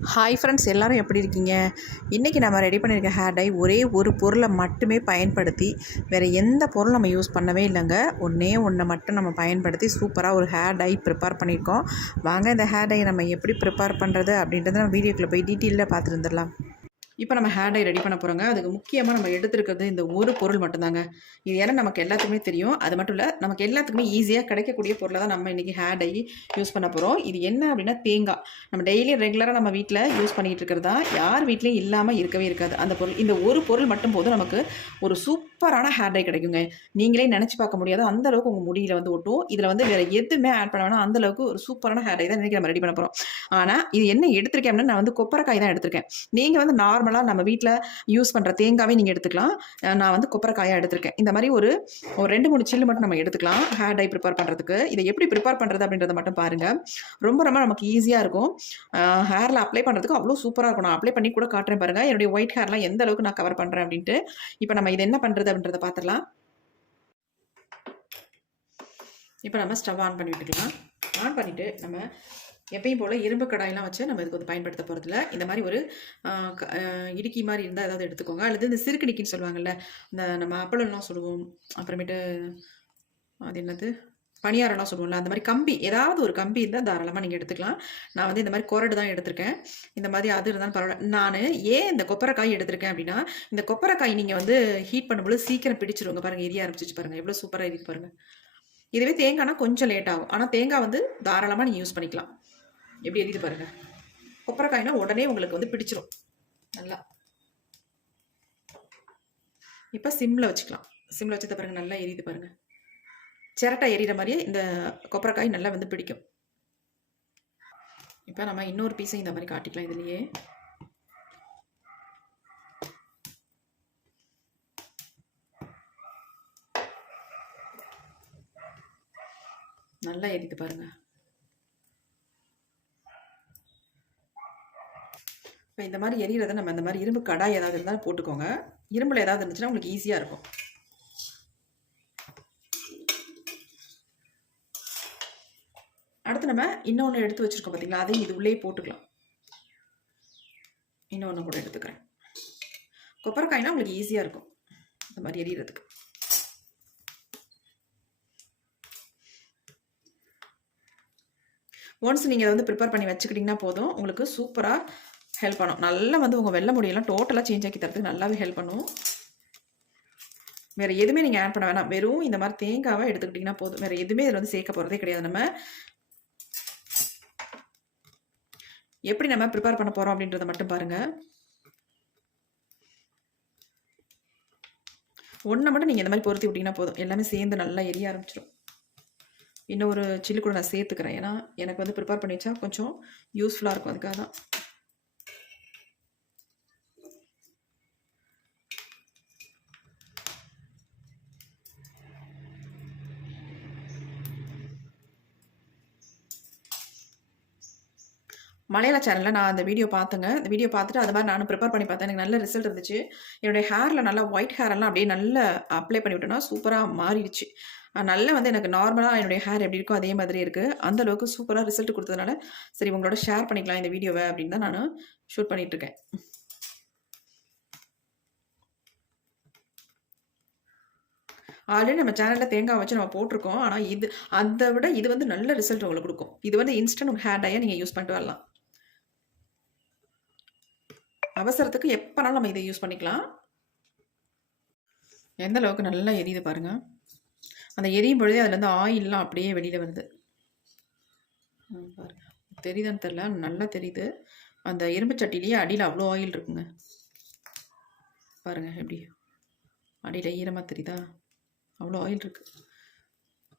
Hi friends, எல்லோரும் எப்படி இருக்கீங்க? இன்றைக்கி நம்ம ரெடி பண்ணியிருக்க ஹேர் டை ஒரே ஒரு பொருளை மட்டுமே பயன்படுத்தி, வேறு எந்த பொருளும் நம்ம யூஸ் பண்ணவே இல்லைங்க. ஒன்றே ஒன்றை மட்டும் நம்ம பயன்படுத்தி சூப்பராக ஒரு ஹேர் டை ப்ரிப்பேர் பண்ணியிருக்கோம். வாங்க இந்த ஹேர் டை நம்ம எப்படி ப்ரிப்பேர் பண்ணுறது அப்படின்றத நம்ம வீடியோக்குள்ளே போய் டீட்டெயிலாக பார்த்துருந்துடலாம். இப்போ நம்ம ஹேர் டை ரெடி பண்ண போகிறோங்க. அதுக்கு முக்கியமாக நம்ம எடுத்துருக்கிறது இந்த ஒரு பொருள் மட்டும்தாங்க. இது ஏன்னா நமக்கு எல்லாத்துக்குமே தெரியும். அது மட்டும் இல்லை, நமக்கு எல்லாத்துக்குமே ஈஸியாக கிடைக்கக்கூடிய பொருளை தான் நம்ம இன்றைக்கி ஹேர் டை யூஸ் பண்ண போகிறோம். இது என்ன அப்படின்னா தேங்காய். நம்ம டெய்லியும் ரெகுலராக நம்ம வீட்டில் யூஸ் பண்ணிகிட்டு இருக்கிறதா யார் வீட்லேயும் இல்லாமல் இருக்கவே இருக்காது அந்த பொருள். இந்த ஒரு பொருள் மட்டும் போதும் நமக்கு ஒரு சூப்பரான ஹேர் டை கிடைக்குங்க. நீங்களே நினச்சி பார்க்க முடியாது அந்தளவுக்கு உங்கள் முடியில் வந்து ஒட்டும். இதில் வந்து வேறு எதுவுமே ஆட் பண்ண வேணாம். அந்தளவுக்கு ஒரு சூப்பரான ஹேர் டை தான் இன்றைக்கி நம்ம ரெடி பண்ண போகிறோம். ஆனால் இது என்ன எடுத்திருக்கேன் அப்படின்னா, நான் வந்து கொப்பரைக்காய் தான் எடுத்திருக்கேன். நீங்கள் வந்து நார்மலாக நம்ம வீட்டில் யூஸ் பண்ணுற தேங்காவே நீங்கள் எடுத்துக்கலாம். நான் வந்து கொப்பரைக்காயாக எடுத்திருக்கேன். இந்த மாதிரி ஒரு 2-3 சில்லு மட்டும் நம்ம எடுத்துக்கலாம் ஹேர் டை ப்ரிப்பேர் பண்ணுறதுக்கு. இதை எப்படி ப்ரிப்பேர் பண்ணுறது அப்படின்றத மட்டும் பாருங்கள். ரொம்ப ரொம்ப நமக்கு ஈஸியாக இருக்கும். ஹேரில் அப்ளை பண்ணுறதுக்கு அவ்வளோ சூப்பராக இருக்கும். நான் அப்ளை பண்ணி கூட காட்டுறேன் பாருங்கள், என்னுடைய ஒயிட் ஹேர்லாம் எந்த அளவுக்கு நான் கவர் பண்ணுறேன் அப்படின்ட்டு. இப்போ நம்ம இது என்ன பண்ணுறது அப்படின்றத பார்த்துடலாம். இப்போ நம்ம ஸ்டவ் ஆன் பண்ணி விட்டுக்கலாம். ஆன் பண்ணிவிட்டு நம்ம எப்பயும் போல் இரும்பு கடாயெல்லாம் வச்சு நம்ம இதுக்கு வந்து பயன்படுத்த போகிறதில்ல. இந்த மாதிரி ஒரு இடுக்கி மாதிரி இருந்தால் ஏதாவது எடுத்துக்கோங்க. அல்லது இந்த சிறுகிடிக்கின்னு சொல்லுவாங்கள்ல, இந்த நம்ம அப்பளம்லாம் சுடுவோம், அப்புறமேட்டு அது என்னது பணியாரம்லாம் சொல்லுவோம்ல, அந்த மாதிரி கம்பி ஏதாவது ஒரு கம்பி இருந்தால் தாராளமாக நீங்கள் எடுத்துக்கலாம். நான் வந்து இந்த மாதிரி கொரடு தான் எடுத்திருக்கேன். இந்த மாதிரி அது இருந்தாலும் பரவாயில்ல. நான் ஏன் இந்த கொப்பரைக்காய் எடுத்திருக்கேன் அப்படின்னா, இந்த கொப்பரைக்காய் நீங்கள் வந்து ஹீட் பண்ணும்போது சீக்கிரம் பிடிச்சிருவாங்க பாருங்கள். எரிய ஆரம்பிச்சிச்சு பாருங்கள், எவ்வளோ சூப்பராக இருக்கு பாருங்கள். இதுவே தேங்காய்னா கொஞ்சம் லேட் ஆகும். ஆனால் தேங்காய் வந்து தாராளமாக நீங்கள் யூஸ் பண்ணிக்கலாம். எப்படி எரியுது பாருங்கள். கொப்பரைக்காய்னா உடனே உங்களுக்கு வந்து பிடிச்சிரும் நல்லா. இப்போ சிம்மில் வச்சுக்கலாம். சிம்மில் வச்சத பாருங்கள், நல்லா எரியுது பாருங்கள். சிரட்டை எரியிற மாதிரியே இந்த கொப்பரைக்காய் நல்லா வந்து பிடிக்கும். இப்போ நம்ம இன்னொரு பீஸை இந்த மாதிரி காட்டிக்கலாம். இதுலேயே நல்லா எரியுது பாருங்கள். இப்போ இந்த மாதிரி எரியிறத நம்ம இந்த மாதிரி இரும்பு கடாய் ஏதாவது இருந்தாலும் போட்டுக்கோங்க. இரும்பில் ஏதாவது இருந்துச்சுன்னா உங்களுக்கு ஈஸியாக இருக்கும். அடுத்து நம்ம இன்னொன்று எடுத்து வச்சுருக்கோம் பார்த்தீங்களா, அதையும் இது உள்ளே போட்டுக்கலாம். இன்னொன்று கூட எடுத்துக்கிறேன். கொப்பரைக்காய்னா உங்களுக்கு ஈஸியாக இருக்கும் இந்த மாதிரி எரியறதுக்கு. ஒன்ஸ் நீங்கள் வந்து ப்ரிப்பேர் பண்ணி வச்சுக்கிட்டிங்கன்னா போதும், உங்களுக்கு சூப்பராக ஹெல்ப் பண்ணும். நல்லா வந்து உங்கள் வெள்ளை முடியெல்லாம் டோட்டலாக சேஞ்ச் ஆக்கி தரதுக்கு நல்லாவே ஹெல்ப் பண்ணும். வேறு எதுவுமே நீங்கள் ஆட் பண்ண வேணாம். வெறும் இந்த மாதிரி தேங்காவை எடுத்துக்கிட்டிங்கன்னா போதும். வேறு எதுவுமே இதில் வந்து சேர்க்க போகிறதே கிடையாது. நம்ம எப்படி நம்ம ப்ரிப்பேர் பண்ண போகிறோம் அப்படின்றத மட்டும் பாருங்கள். ஒன்றை மட்டும் நீங்கள் இந்த மாதிரி பொருத்தி விட்டிங்கன்னா போதும், எல்லாமே சேர்ந்து நல்லா எரிய ஆரம்பிச்சிடும். இன்னொரு சில்லு கூட நான் சேர்த்துக்கிறேன். ஏன்னா எனக்கு வந்து ப்ரிப்பேர் பண்ணி வச்சா கொஞ்சம் யூஸ்ஃபுல்லாக இருக்கும். அதுக்காக தான். மலையாள சேனலில் நான் அந்த வீடியோ பார்த்தேங்க. அந்த வீடியோ பார்த்துட்டு அது மாதிரி நானும் ப்ரிப்பேர் பண்ணி பார்த்தேன். எனக்கு நல்ல ரிசல்ட் இருந்துச்சு. என்னுடைய ஹேரில் நல்லா ஒயிட் ஹேரெல்லாம் அப்படியே நல்லா அப்ளை பண்ணி விட்டோன்னா சூப்பராக மாறிடுச்சு. நல்லா வந்து எனக்கு நார்மலாக என்னுடைய ஹேர் எப்படி இருக்கோ அதே மாதிரி இருக்குது. அந்தளவுக்கு சூப்பராக ரிசல்ட் கொடுத்ததுனால சரி உங்களோட ஷேர் பண்ணிக்கலாம் இந்த வீடியோவை அப்படின்னு தான் நான் ஷூட் பண்ணிகிட்ருக்கேன். ஆல்ரெடி நம்ம சேனலில் தேங்காய் வச்சு நம்ம போட்டிருக்கோம். ஆனால் அதை விட இது வந்து நல்ல ரிசல்ட் உங்களுக்கு கொடுக்கும். இது வந்து இன்ஸ்டன்ட் ஹேர் டையை நீங்கள் யூஸ் பண்ணிட்டு வரலாம். அவசரத்துக்கு எப்போனாலும் நம்ம இதை யூஸ் பண்ணிக்கலாம். எந்த அளவுக்கு நல்லா எரியுது பாருங்கள். அந்த எரியும் பொழுதே அதுலேருந்து ஆயிலெலாம் அப்படியே வெளியில் வருது பாருங்கள். தெரியுதான்னு தெரில, நல்லா தெரியுது. அந்த இரும்பு சட்டிலேயே அடியில் அவ்வளோ ஆயில் இருக்குங்க பாருங்கள். எப்படி அடியில் ஈரமாக தெரியுதா? அவ்வளோ ஆயில் இருக்குது.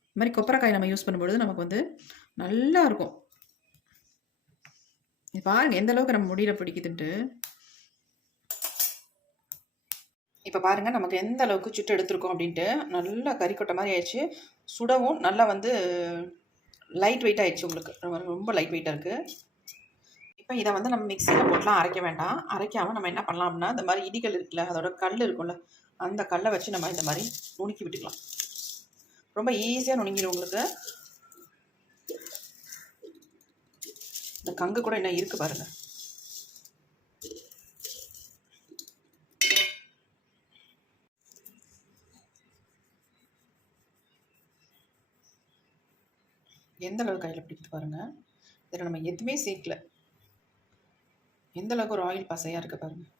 இது மாதிரி கொப்பரைக்காய் நம்ம யூஸ் பண்ணும்பொழுது நமக்கு வந்து நல்லா இருக்கும். பாருங்கள் எந்த அளவுக்கு நம்ம முடியல பிடிக்குதுன்ட்டு. இப்போ பாருங்கள் நமக்கு எந்த அளவுக்கு சுட்டு எடுத்துருக்கோம் அப்படின்ட்டு. நல்லா கறிக்கொட்டை மாதிரி ஆயிடுச்சு. சுடவும் நல்லா வந்து லைட் வெயிட் ஆயிடுச்சு. உங்களுக்கு ரொம்ப லைட் வெயிட்டாக இருக்குது. இப்போ இதை வந்து நம்ம மிக்சியில் போட்டுலாம் அரைக்க வேண்டாம். அரைக்காமல் நம்ம என்ன பண்ணலாம் அப்படின்னா, இந்த மாதிரி இடிகள் இருக்குல்ல, அதோட கல் இருக்கும்ல, அந்த கல்லை வச்சு நம்ம இந்த மாதிரி நுணுக்கி விட்டுக்கலாம். ரொம்ப ஈஸியாக நுணுங்கிடும் உங்களுக்கு. இந்த கங்கு கூட என்ன இருக்குது பாருங்கள். எந்த அளவுக்கு கையில் பிடிக்குது பாருங்கள். இதில் நம்ம எதுவுமே சேர்க்கல. எந்த அளவுக்கு ஒரு ஆயில் பசையாக இருக்குது பாருங்கள்.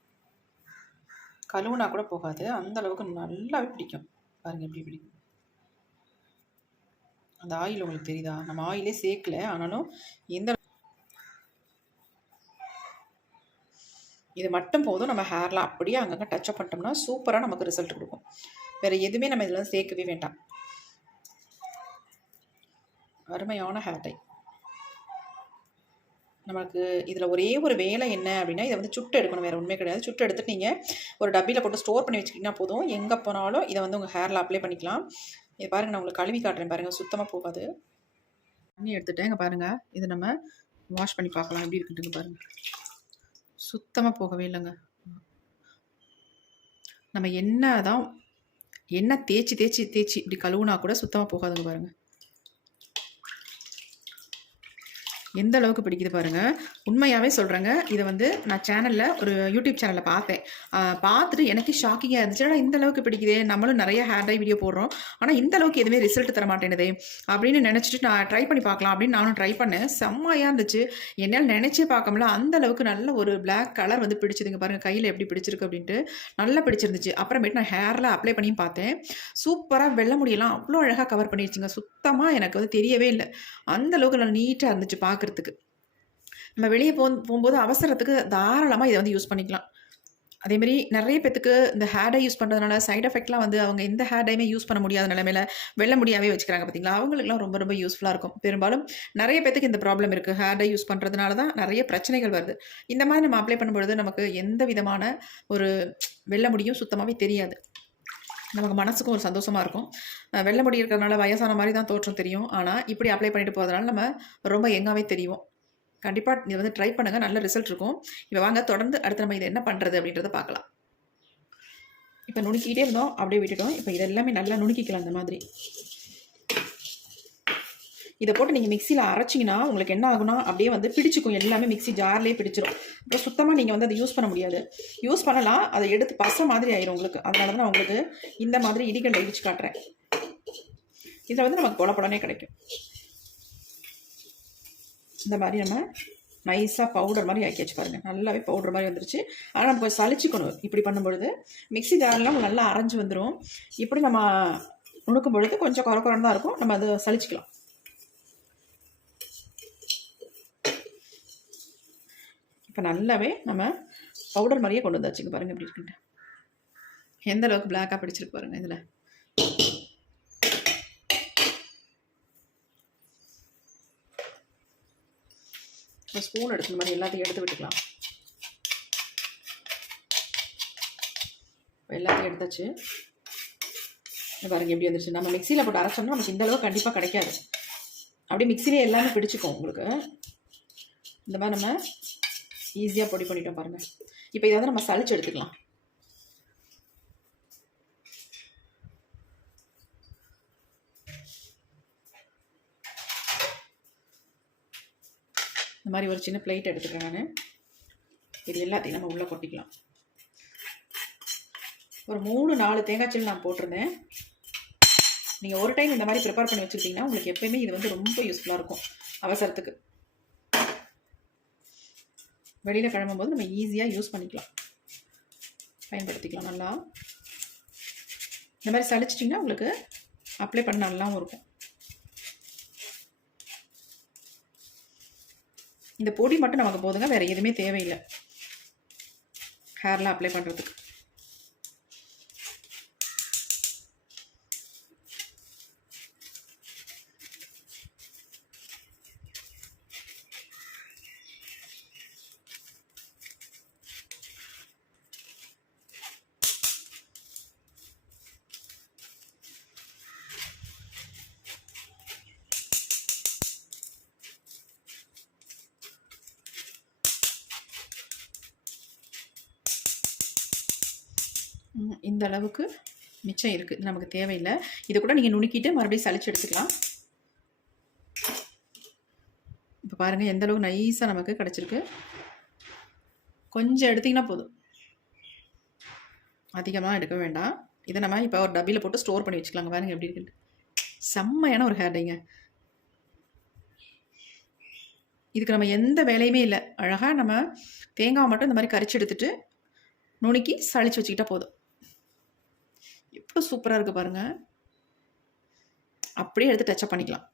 கழுவுனா கூட போகாது, அந்த அளவுக்கு நல்லாவே பிடிக்கும். பாருங்கள் எப்படி பிடிக்கும். அந்த ஆயில் உங்களுக்கு தெரியுதா? நம்ம ஆயிலே சேர்க்கல, ஆனாலும் எந்த இது மட்டும் போதும். நம்ம ஹேரில் அப்படியே அங்கங்கே டச்சப் பண்ணிட்டோம்னா சூப்பராக நமக்கு ரிசல்ட் கொடுக்கும். வேறு எதுவுமே நம்ம இதில் சேர்க்கவே வேண்டாம். அருமையான ஹேர் டை. நமக்கு இதில் ஒரே ஒரு வேலை என்ன அப்படின்னா, இதை வந்து சுட்டு எடுக்கணும், வேறு உண்மை கிடையாது. சுட்டு எடுத்துட்டு நீங்கள் ஒரு டப்பியில் போட்டு ஸ்டோர் பண்ணி வச்சுக்கிட்டிங்கன்னா போதும். எங்கே போனாலும் இதை வந்து உங்கள் ஹேரில் அப்ளை பண்ணிக்கலாம். இது பாருங்கள், நான் உங்களுக்கு கழுவி காட்டுறேன் பாருங்கள், சுத்தமாக போகாது. தண்ணி எடுத்துகிட்டேன், இங்கே பாருங்கள். இதை நம்ம வாஷ் பண்ணி பார்க்கலாம் எப்படி இருக்குதுங்க பாருங்கள். சுத்தமாக போகவே இல்லைங்க. நம்ம என்ன தேய்ச்சி இப்படி கழுவுனா கூட சுத்தமாக போகாதுங்க பாருங்கள். எந்த அளவுக்கு பிடிக்குது பாருங்கள். உண்மையாகவே சொல்கிறேங்க. இதை வந்து நான் சேனலில் ஒரு யூடியூப் சேனலில் பார்த்தேன். பார்த்துட்டு எனக்கு ஷாக்கிங்காக இருந்துச்சு. ஆனால் இந்த அளவுக்கு பிடிக்குதே, நம்மளும் நிறைய ஹேர் டை வீடியோ போடுறோம், ஆனால் இந்த அளவுக்கு எதுவுமே ரிசல்ட் தர மாட்டேனுதே அப்படின்னு நினச்சிட்டு நான் ட்ரை பண்ணி பார்க்கலாம் அப்படின்னு நானும் ட்ரை பண்ணேன். செம்மையாக இருந்துச்சு. என்னால் நினச்சே பார்க்க முடியல, அந்த அளவுக்கு நல்ல ஒரு பிளாக் கலர் வந்து பிடிச்சிதுங்க பாருங்கள். கையில் எப்படி பிடிச்சிருக்கு அப்படின்ட்டு நல்லா பிடிச்சிருந்துச்சு. அப்புறமேட்டு நான் ஹேரில் அப்ளை பண்ணியும் பார்த்தேன். சூப்பராக வெள்ளை முடியெல்லாம் அவ்வளோ அழகாக கவர் பண்ணிடுச்சுங்க. சுத்தமாக எனக்கு வந்து தெரியவே இல்லை. அந்த அளவுக்கு நல்லா நீட்டாக இருந்துச்சு பார்க்குறதுக்கு. நம்ம வெளியே போகும்போது அவசரத்துக்கு தாராளமாக இதை வந்து யூஸ் பண்ணிக்கலாம். அதேமாரி நிறைய பேத்துக்கு இந்த ஹேர் டை யூஸ் பண்ணுறதுனால சைட் எஃபெக்ட்லாம் வந்து அவங்க எந்த ஹேர் டையுமே யூஸ் பண்ண முடியாத நிலைமையில வெள்ளை முடியாவே வச்சுக்கிறாங்க பார்த்தீங்களா. அவங்களுக்குலாம் ரொம்ப ரொம்ப யூஸ்ஃபுல்லாக இருக்கும். பெரும்பாலும் நிறைய பேத்துக்கு இந்த ப்ராப்ளம் இருக்குது. ஹேர் டை யூஸ் பண்ணுறதுனால தான் நிறைய பிரச்சனைகள் வருது. இந்த மாதிரி நம்ம அப்ளை பண்ணும்பொழுது நமக்கு எந்த விதமான ஒரு வெள்ளை முடியும் சுத்தமாகவே தெரியாது. நமக்கு மனசுக்கும் ஒரு சந்தோஷமாக இருக்கும். வெள்ளை முடி இருக்கிறதுனால வயசான மாதிரி தான் தோற்றம் தெரியும். ஆனால் இப்படி அப்ளை பண்ணிட்டு போகிறதுனால நம்ம ரொம்ப யங்காகவே தெரியும். கண்டிப்பாக இது வந்து ட்ரை பண்ணுங்கள், நல்ல ரிசல்ட் இருக்கும். இப்போ வாங்க தொடர்ந்து அடுத்து நம்ம இதை என்ன பண்ணுறது அப்படின்றத பார்க்கலாம். இப்போ நுணுக்கிட்டே இருந்தோம், அப்படியே விட்டுட்டோம். இப்போ இதெல்லாமே நல்லா நுணுக்கிக்கலாம். இந்த மாதிரி இதை போட்டு நீங்கள் மிக்சியில் அரைச்சிங்கன்னா உங்களுக்கு என்ன ஆகுனா அப்படியே வந்து பிடிச்சிக்கும். எல்லாமே மிக்சி ஜார்லேயே பிடிச்சிடும். அப்புறம் சுத்தமாக நீங்கள் வந்து அதை யூஸ் பண்ண முடியாது. யூஸ் பண்ணலாம், அதை எடுத்து பசை மாதிரி ஆயிரும் உங்களுக்கு. அதனால தான் நான் உங்களுக்கு இந்த மாதிரி இடிகள் இடிச்சு காட்டுறேன். இதில் வந்து நமக்கு பொலப்பொலனே கிடைக்கும். இந்த மாதிரி நம்ம நைஸாக பவுடர் மாதிரி ஆக்கி வச்சு பாருங்கள். நல்லாவே பவுடர் மாதிரி வந்துருச்சு. ஆனால் நம்ம கொஞ்சம் சளிச்சிக்கணும். இப்படி பண்ணும்பொழுது மிக்சி ஜார்லாம் நல்லா அரைஞ்சி வந்துடும். இப்படி நம்ம நுணுக்கும் பொழுது கொஞ்சம் குறை தான் இருக்கும். நம்ம அதை சளிச்சிக்கலாம். இப்போ நல்லாவே நம்ம பவுடர் மாதிரியே கொண்டு வந்தாச்சுங்க பாருங்கள் எப்படி இருக்குன்ட்டு. எந்த அளவுக்கு பிளாக்காக பிடிச்சிருக்கு பாருங்கள். இதில் ஸ்பூன் எடுத்து இந்த மாதிரி எல்லாத்தையும் எடுத்து விட்டுக்கலாம். எல்லாத்தையும் எடுத்தாச்சு. பாருங்கள் எப்படி வந்துருச்சு. நம்ம மிக்சியில் போட்டு அரைச்சோம்னா நமக்கு இந்த அளவுக்கு கண்டிப்பாக கிடைக்காது. அப்படியே மிக்சிலே எல்லாமே பிடிச்சிக்கும் உங்களுக்கு. இந்த மாதிரி நம்ம ஈஸியாக பொடி பண்ணிட்டோம் பாருங்கள். இப்போ இதை வந்து நம்ம சளிச்சு எடுத்துக்கலாம். இந்த மாதிரி ஒரு சின்ன பிளேட் எடுத்துக்கிறேன் நான். இது எல்லாத்தையும் நம்ம உள்ளே கொட்டிக்கலாம். ஒரு 3-4 தேங்காய் சில்லு நான் போட்டிருந்தேன். நீங்கள் ஒரு டைம் இந்த மாதிரி ப்ரிப்பேர் பண்ணி வச்சுக்கிட்டிங்கன்னா உங்களுக்கு எப்போயுமே இது வந்து ரொம்ப யூஸ்ஃபுல்லாக இருக்கும். அவசரத்துக்கு வெளியில் கிளம்பும்போது நம்ம ஈஸியாக யூஸ் பண்ணிக்கலாம், பயன்படுத்திக்கலாம். நல்லா இந்த மாதிரி சளிச்சிட்டிங்கன்னா உங்களுக்கு அப்ளை பண்ண நல்லாவும் இருக்கும். இந்த பொடி மட்டும் நமக்கு போதுங்க, வேறு எதுவுமே தேவையில்லை ஹேர்லாம் அப்ளை பண்ணுறதுக்கு. இந்த அளவுக்கு மிச்சம் இருக்குது, நமக்கு தேவையில்லை. இதை கூட நீங்கள் நுணுக்கிட்டு மறுபடியும் சளிச்சு எடுத்துக்கலாம். இப்போ பாருங்கள் எந்த அளவுக்கு நைஸாக நமக்கு கிடச்சிருக்கு. கொஞ்சம் எடுத்திங்கன்னா போதும், அதிகமாக எடுக்க வேண்டாம். இதை நம்ம இப்போ ஒரு டப்பியில் போட்டு ஸ்டோர் பண்ணி வச்சுக்கலாங்க. பாருங்கள் எப்படி இருக்குன்னு. செம்மையான ஒரு ஹேர் டைங்க. இதுக்கு நம்ம எந்த வேலையுமே இல்லை. அழகாக நம்ம தேங்காவை மட்டும் இந்த மாதிரி கரிச்சு எடுத்துட்டு நுணுக்கி சளிச்சு வச்சுக்கிட்டா போதும். எவ்வளோ சூப்பராக இருக்குது பாருங்கள். அப்படியே எடுத்து டச்சப் பண்ணிக்கலாம்.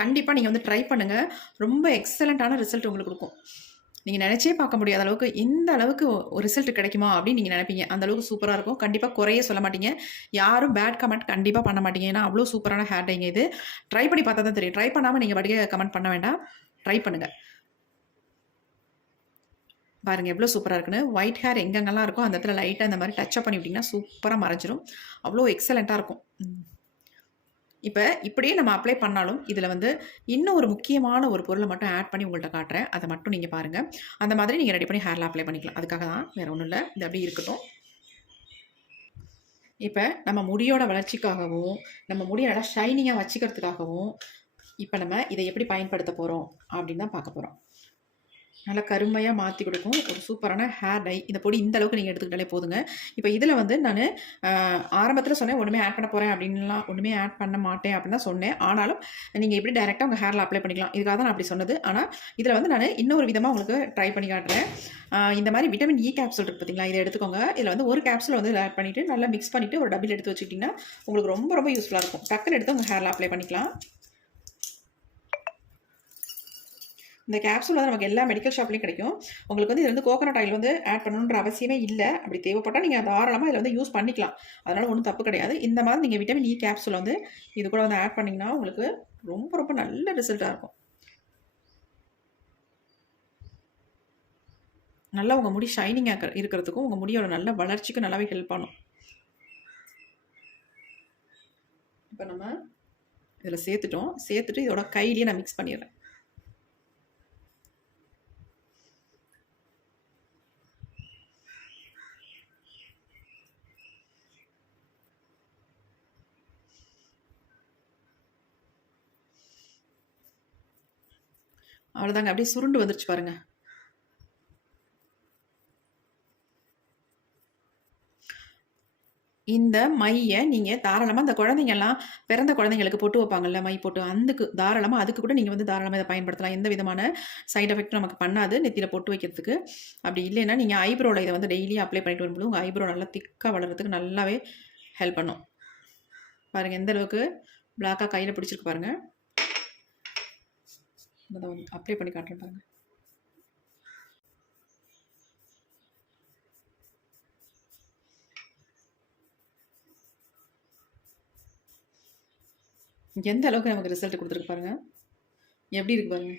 கண்டிப்பாக நீங்கள் வந்து ட்ரை பண்ணுங்கள். ரொம்ப எக்ஸலண்ட்டான ரிசல்ட் உங்களுக்கு கொடுக்கும். நீங்கள் நினச்சே பார்க்க முடியாத அளவுக்கு இந்த அளவுக்கு ஒரு ரிசல்ட் கிடைக்குமா அப்படின்னு நீங்கள் நினைப்பீங்க. அந்த அளவுக்கு சூப்பராக இருக்கும். கண்டிப்பாக குறைய சொல்ல மாட்டீங்க. யாரும் பேட் கமெண்ட் கண்டிப்பாக பண்ண மாட்டீங்க. ஏன்னா அவ்வளோ சூப்பரான ஹேர் டைங்க இது. ட்ரை பண்ணி பார்த்தா தான் தெரியும். ட்ரை பண்ணாமல் நீங்கள் பாட்டுக்கு கமெண்ட் பண்ண வேண்டாம். ட்ரை பண்ணுங்கள். பாருங்கள் எவ்வளோ சூப்பராக இருக்குன்னு. ஒயிட் ஹேர் எங்கெங்கெல்லாம் இருக்கோ அந்த இடத்துல லைட்டாக இந்த மாதிரி டச்சப் பண்ணி விட்டிங்கன்னா சூப்பராக மறைஞ்சிரும். அவ்வளோ எக்ஸலண்ட்டாக இருக்கும். இப்போ இப்படியே நம்ம அப்ளை பண்ணாலும் இதில் வந்து இன்னும் ஒரு முக்கியமான ஒரு பொருளை மட்டும் ஆட் பண்ணி உங்கள்கிட்ட காட்டுறேன். அதை மட்டும் நீங்கள் பாருங்கள். அந்த மாதிரி நீங்கள் ரெடி பண்ணி ஹேரில் அப்ளை பண்ணிக்கலாம். அதுக்காக தான், வேறு ஒன்றும் இல்லை. இது அப்படியே இருக்கட்டும். இப்போ நம்ம முடியோட வளர்ச்சிக்காகவும் நம்ம முடியை நல்லா ஷைனிங்காக வச்சுக்கிறதுக்காகவும் இப்போ நம்ம இதை எப்படி பயன்படுத்த போகிறோம் அப்படின்னு தான் பார்க்க போகிறோம். நல்லா கருமையாக மாற்றி கொடுக்கும் ஒரு சூப்பரான ஹேர் டை. இந்த பொடி இந்த அளவுக்கு நீங்கள் எடுத்துக்கிட்டாலே போதுங்க. இப்போ இதில் வந்து நான் ஆரம்பத்தில் சொன்னேன் ஒன்றுமே ஆட் பண்ண போகிறேன் அப்படின்லாம், ஒன்றுமே ஆட் பண்ண மாட்டேன் அப்படின்னு தான் சொன்னேன். ஆனாலும் நீங்கள் எப்படி டைரெக்டாக உங்கள் ஹேரில் அப்ளை பண்ணிக்கலாம். இதுக்காக தான் நான் அப்படி சொன்னது. ஆனால் இதில் வந்து நான் இன்னொரு விதமாக உங்களுக்கு ட்ரை பண்ணி காட்டுறேன். இந்த மாதிரி விட்டமின் இ கேப்சூல் இருக்குது பார்த்தீங்களா, இதை எடுத்துக்கோங்க. இதில் வந்து ஒரு கேப்சூல் வந்து ஆட் பண்ணிவிட்டு நல்லா மிக்ஸ் பண்ணிவிட்டு ஒரு டப்பில் எடுத்து வச்சுக்கிட்டிங்கன்னா உங்களுக்கு ரொம்ப ரொம்ப யூஸ்ஃபுல்லாக இருக்கும். டக்குன்னு எடுத்து உங்கள் ஹேரில் அப்ளை பண்ணிக்கலாம். இந்த கேப்சூல் வந்து நமக்கு எல்லா மெடிக்கல் ஷாப்லேயும் கிடைக்கும். உங்களுக்கு வந்து இது வந்து கோகனட் ஆயில் வந்து ஆட் பண்ணணுன்ற அவசியமே இல்லை. அப்படி தேவைப்பட்டால் நீங்கள் தாராளமாக இதில் வந்து யூஸ் பண்ணிக்கலாம். அதனால் ஒன்றும் தப்பு கிடையாது. இந்த மாதிரி நீங்கள் விட்டமின் இ கேப்சூல் வந்து இது கூட வந்து ஆட் பண்ணிங்கன்னா உங்களுக்கு ரொம்ப ரொம்ப நல்ல ரிசல்ட்டாக இருக்கும். நல்லா உங்கள் முடி ஷைனிங்காக இருக்கிறதுக்கும் உங்கள் முடியோட நல்ல வளர்ச்சிக்கும் நல்லாவே ஹெல்ப் பண்ணும். இப்போ நம்ம இதில் சேர்த்துட்டு இதோட கையிலேயே நான் மிக்ஸ் பண்ணிடுறேன். அவ்வளோதாங்க. அப்படியே சுருண்டு வந்துருச்சு பாருங்கள். இந்த மையை நீங்கள் தாராளமாக இந்த குழந்தைங்கள்லாம் பிறந்த குழந்தைங்களுக்கு பொட்டு வைப்பாங்கல்ல, மை போட்டு, தாராளமாக அதுக்கு கூட நீங்கள் வந்து தாராளமாக இதை பயன்படுத்தலாம். எந்த விதமான சைட் எஃபெக்ட்டும் நமக்கு பண்ணாது நெத்தியில் பொட்டு வைக்கிறதுக்கு. அப்படி இல்லைன்னா நீங்கள் ஐப்ரோவில் இதை வந்து டெய்லி அப்ளை பண்ணிட்டு வரும்போது உங்கள் ஐப்ரோ நல்லா திக்காக வளர்கிறதுக்கு நல்லாவே ஹெல்ப் பண்ணும். பாருங்கள் எந்த அளவுக்கு பிளாக்காக கையில் பிடிச்சிருக்கு பாருங்கள். அதை வந்து அப்ளை பண்ணி காட்டுறேன் பாருங்கள். எந்த அளவுக்கு நமக்கு ரிசல்ட் கொடுத்துருக்கு பாருங்க. எப்படி இருக்கு பாருங்க.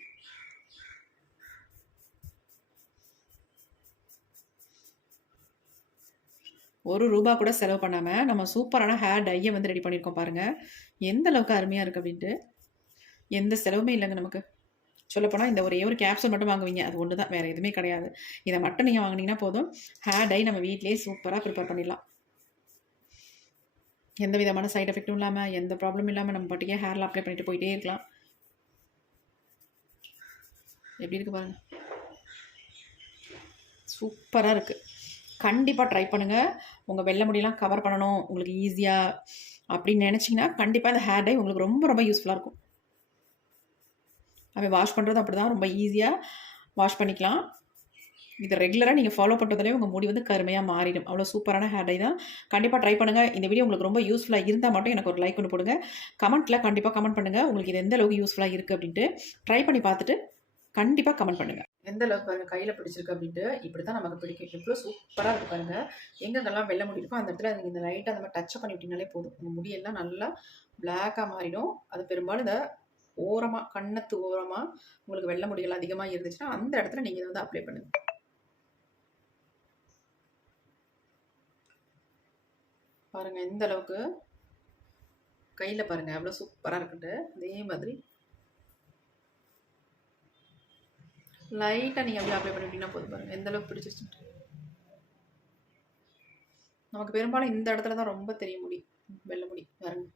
₹1 கூட செலவு பண்ணாமல் நம்ம சூப்பரான ஹேர் டையை வந்து ரெடி பண்ணியிருக்கோம் பாருங்கள். எந்த அளவுக்கு அருமையாக இருக்குது அப்படின்ட்டு. எந்த செலவுமே இல்லைங்க நமக்கு. சொல்லப்போனால் இந்த ஒரே ஒரு கேப்சூல் மட்டும் வாங்குவீங்க, அது ஒன்று தான், வேறு எதுவுமே கிடையாது. இதை மட்டும் நீங்கள் வாங்கினீங்கன்னா போதும், ஹேர் டை நம்ம வீட்டிலேயே சூப்பராக ப்ரிப்பேர் பண்ணிடலாம். எந்த விதமான சைட் எஃபெக்ட்டும் இல்லாமல், எந்த ப்ராப்ளமும் இல்லாமல் நம்ம பாட்டுக்கே ஹேரில் அப்ளை பண்ணிட்டு போயிட்டே இருக்கலாம். எப்படி இருக்குது பாருங்கள். சூப்பராக இருக்குது. கண்டிப்பாக ட்ரை பண்ணுங்கள். உங்கள் வெள்ளை முடியெல்லாம் கவர் பண்ணணும் உங்களுக்கு ஈஸியாக அப்படின்னு நினச்சிங்கன்னா கண்டிப்பாக இந்த ஹேர் டை உங்களுக்கு ரொம்ப ரொம்ப யூஸ்ஃபுல்லாக இருக்கும். அவன் வாஷ் பண்ணுறது அப்படி தான், ரொம்ப ஈஸியாக வாஷ் பண்ணிக்கலாம். இதை ரெகுலராக நீங்கள் ஃபாலோ பண்ணுறதுலேயே உங்கள் முடி வந்து கருமையாக மாறிடும். அவ்வளோ சூப்பரான ஹேர் டை தான். கண்டிப்பாக ட்ரை பண்ணுங்கள். இந்த வீடியோ உங்களுக்கு ரொம்ப யூஸ்ஃபுல்லாக இருந்தால் மட்டும் எனக்கு ஒரு லைக் ஒன்று போடுங்க. கமெண்ட்டில் கண்டிப்பாக கமெண்ட் பண்ணுங்கள் உங்களுக்கு இது எந்த அளவுக்கு யூஸ்ஃபுல்லாக இருக்குது அப்படின்ட்டு. ட்ரை பண்ணி பார்த்துட்டு கண்டிப்பாக கமெண்ட் பண்ணுங்கள். எந்த அளவுக்கு பாருங்கள் கையில் பிடிச்சிருக்கு அப்படின்ட்டு. இப்படி தான் நமக்கு பிடிக்கும். எவ்வளோ சூப்பராக இருக்குது பாருங்கள். எங்கெங்கெல்லாம் வெள்ளை முடி இருக்கோ அந்த இடத்துல நீங்கள் இந்த லைட்டாக அந்த மாதிரி டச் பண்ணி விட்டிங்கனாலே போதும், உங்கள் முடியெல்லாம் நல்லா பிளாக்காக மாறிடும். அது பெரும்பாலும் இந்த ஓரமாக, கன்னத்து ஓரமாக உங்களுக்கு வெள்ளை முடிகள் அதிகமாக இருந்துச்சுன்னா அந்த இடத்துல நீங்கள் இதை வந்து அப்ளை பண்ணுங்கள். பாருங்கள் எந்த அளவுக்கு கையில் பாருங்கள் எவ்வளோ சூப்பராக இருக்குன்ட்டு. அதே மாதிரி லைட்டாக நீங்கள் அப்படியே அப்ளை பண்ணிவிட்டீங்கன்னா போதும். பாருங்கள் எந்த அளவுக்கு பிடிச்சிருச்சுட்டு. நமக்கு பெரும்பாலும் இந்த இடத்துல தான் ரொம்ப தெரிய முடி, வெள்ளை முடி பாருங்க.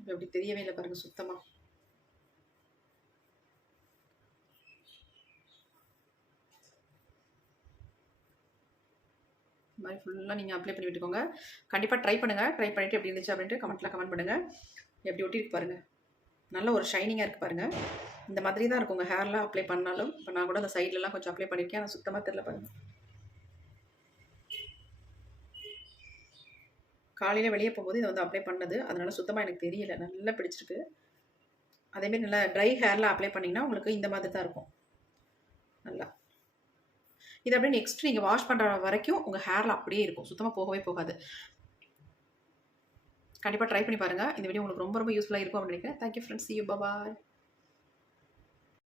இப்போ அப்படி தெரியவே இல்லை பாருங்கள் சுத்தமாக. இந்த மாதிரி ஃபுல்லாக நீங்கள் அப்ளை பண்ணி விட்டுக்கோங்க. கண்டிப்பாக ட்ரை பண்ணுங்கள். ட்ரை பண்ணிவிட்டு எப்படி இருந்துச்சு அப்படின்ட்டு கமெண்ட்டில் கமெண்ட் பண்ணுங்கள். எப்படி ஒட்டிருக்கு பாருங்கள். நல்ல ஒரு ஷைனிங்காக இருக்குது பாருங்கள். இந்த மாதிரி தான் இருக்கும் உங்கள் ஹேர்லாம் அப்ளை பண்ணாலும். இப்போ நான் கூட அந்த சைட்லலாம் கொஞ்சம் அப்ளை பண்ணியிருக்கேன். ஆனால் சுத்தமாக தெரியல பாருங்கள். காலையில் வெளியே போகும்போது இதை வந்து அப்ளை பண்ணது, அதனால சுத்தமாக எனக்கு தெரியல. நல்லா பிடிச்சிருக்கு. அதேமாரி நல்லா ட்ரை ஹேரில் அப்ளை பண்ணிங்கன்னா உங்களுக்கு இந்த மாதிரி தான் இருக்கும். நல்லா இது அப்படியே நெக்ஸ்ட் நீங்கள் வாஷ் பண்ணுற வரைக்கும் உங்கள் ஹேரில் அப்படியே இருக்கும். சுத்தமாக போகவே போகாது. கண்டிப்பாக ட்ரை பண்ணி பாருங்கள். இந்த வீடியோ உங்களுக்கு ரொம்ப ரொம்ப யூஸ்ஃபுல்லாக இருக்கும் அப்படின்னு நினைக்கிறேன். Thank you friends. See you. Bye bye.